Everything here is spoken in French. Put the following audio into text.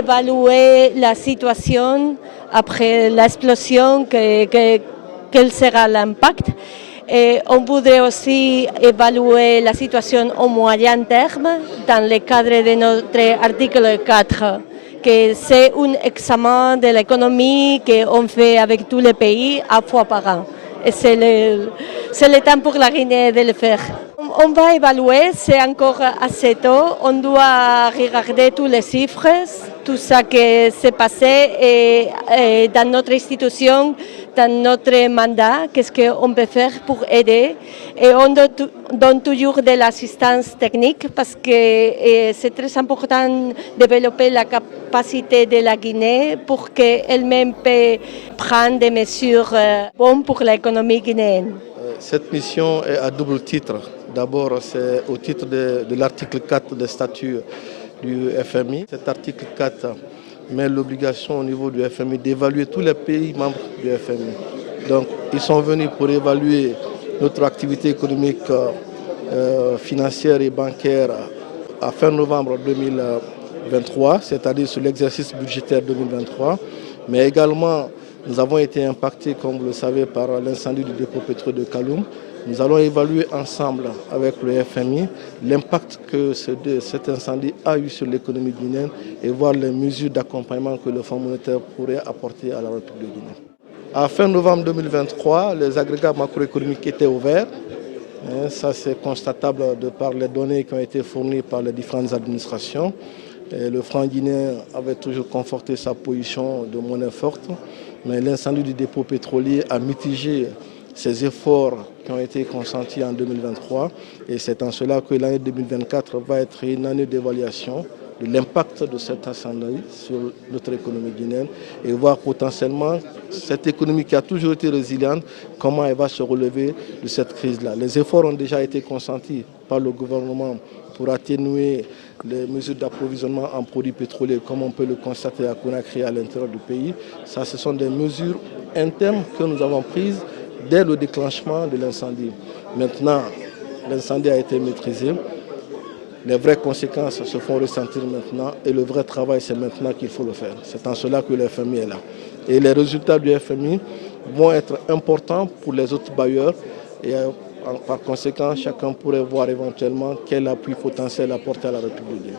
évaluer la situation après l'explosion, quel sera l'impact. Et on voudrait aussi évaluer la situation au moyen terme dans le cadre de notre article 4, que c'est un examen de l'économie qu'on fait avec tous les pays à fois par an. Et c'est le temps pour la Guinée de le faire. On va évaluer, c'est encore assez tôt, on doit regarder tous les chiffres, tout ça qui s'est passé et dans notre institution, dans notre mandat, qu'est-ce qu'on peut faire pour aider. Et on donne toujours de l'assistance technique parce que c'est très important de développer la capacité de la Guinée pour qu'elle-même puisse prendre des mesures bonnes pour l'économie guinéenne. Cette mission est à double titre. D'abord, c'est au titre de l'article 4 des statuts du FMI. Cet article 4 met l'obligation au niveau du FMI d'évaluer tous les pays membres du FMI. Donc, ils sont venus pour évaluer notre activité économique, financière et bancaire à fin novembre 2023, c'est-à-dire sur l'exercice budgétaire 2023, mais également nous avons été impactés, comme vous le savez, par l'incendie du dépôt pétrolier de Kaloum. Nous allons évaluer ensemble avec le FMI l'impact que cet incendie a eu sur l'économie guinéenne et voir les mesures d'accompagnement que le Fonds monétaire pourrait apporter à la République guinéenne. À fin novembre 2023, les agrégats macroéconomiques étaient ouverts. Ça, c'est constatable de par les données qui ont été fournies par les différentes administrations. Et le franc guinéen avait toujours conforté sa position de monnaie forte, mais l'incendie du dépôt pétrolier a mitigé ces efforts qui ont été consentis en 2023. Et c'est en cela que l'année 2024 va être une année d'évaluation de l'impact de cet incendie sur notre économie guinéenne et voir potentiellement cette économie qui a toujours été résiliente, comment elle va se relever de cette crise-là. Les efforts ont déjà été consentis par le gouvernement pour atténuer les mesures d'approvisionnement en produits pétroliers, comme on peut le constater à Conakry, à l'intérieur du pays. Ça, ce sont des mesures internes que nous avons prises dès le déclenchement de l'incendie. Maintenant, l'incendie a été maîtrisé. Les vraies conséquences se font ressentir maintenant et le vrai travail, c'est maintenant qu'il faut le faire. C'est en cela que le FMI est là. Et les résultats du FMI vont être importants pour les autres bailleurs et par conséquent, chacun pourrait voir éventuellement quel appui potentiel apporter à la République.